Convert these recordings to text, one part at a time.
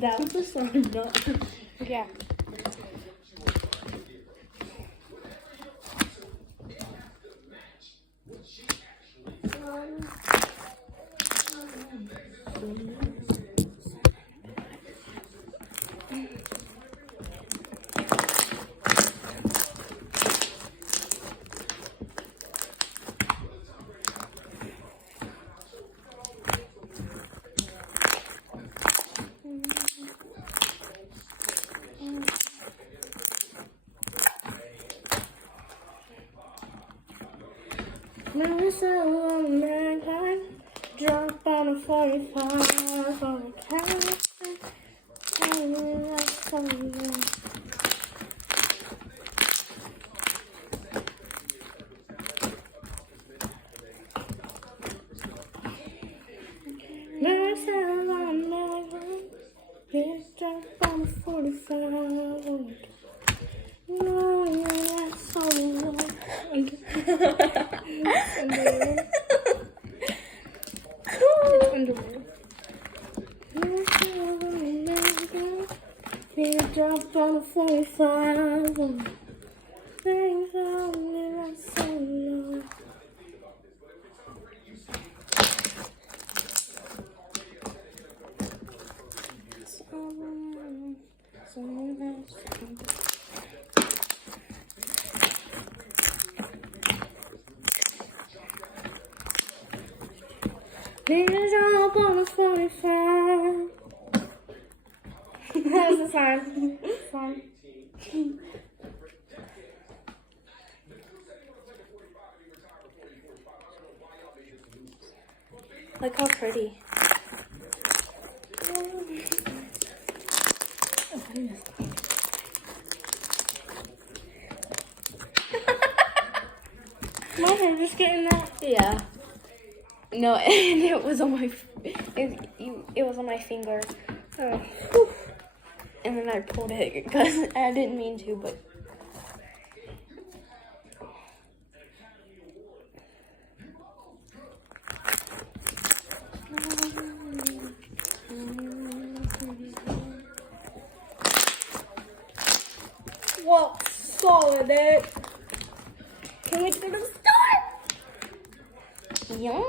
That's the sun, no. Yeah. Never saw a man drop on a 45 on a couch. Never saw a man drop on a 45 on a no, that's so long. He dropped on a 45. Things only last so long. He dropped on a 45. How's the sign? Sign. Look how pretty. Mom, I'm just getting that. Yeah. No, and it was on my it was on my finger. Oh. And then I pulled it because I didn't mean to, but What solid it? Can we go to the store? yeah.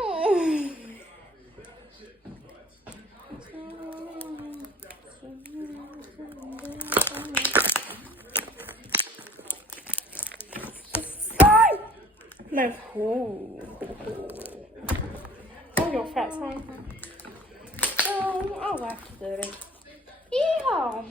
No. Oh, your fat sign. Oh, I'll have to do it. Yeah.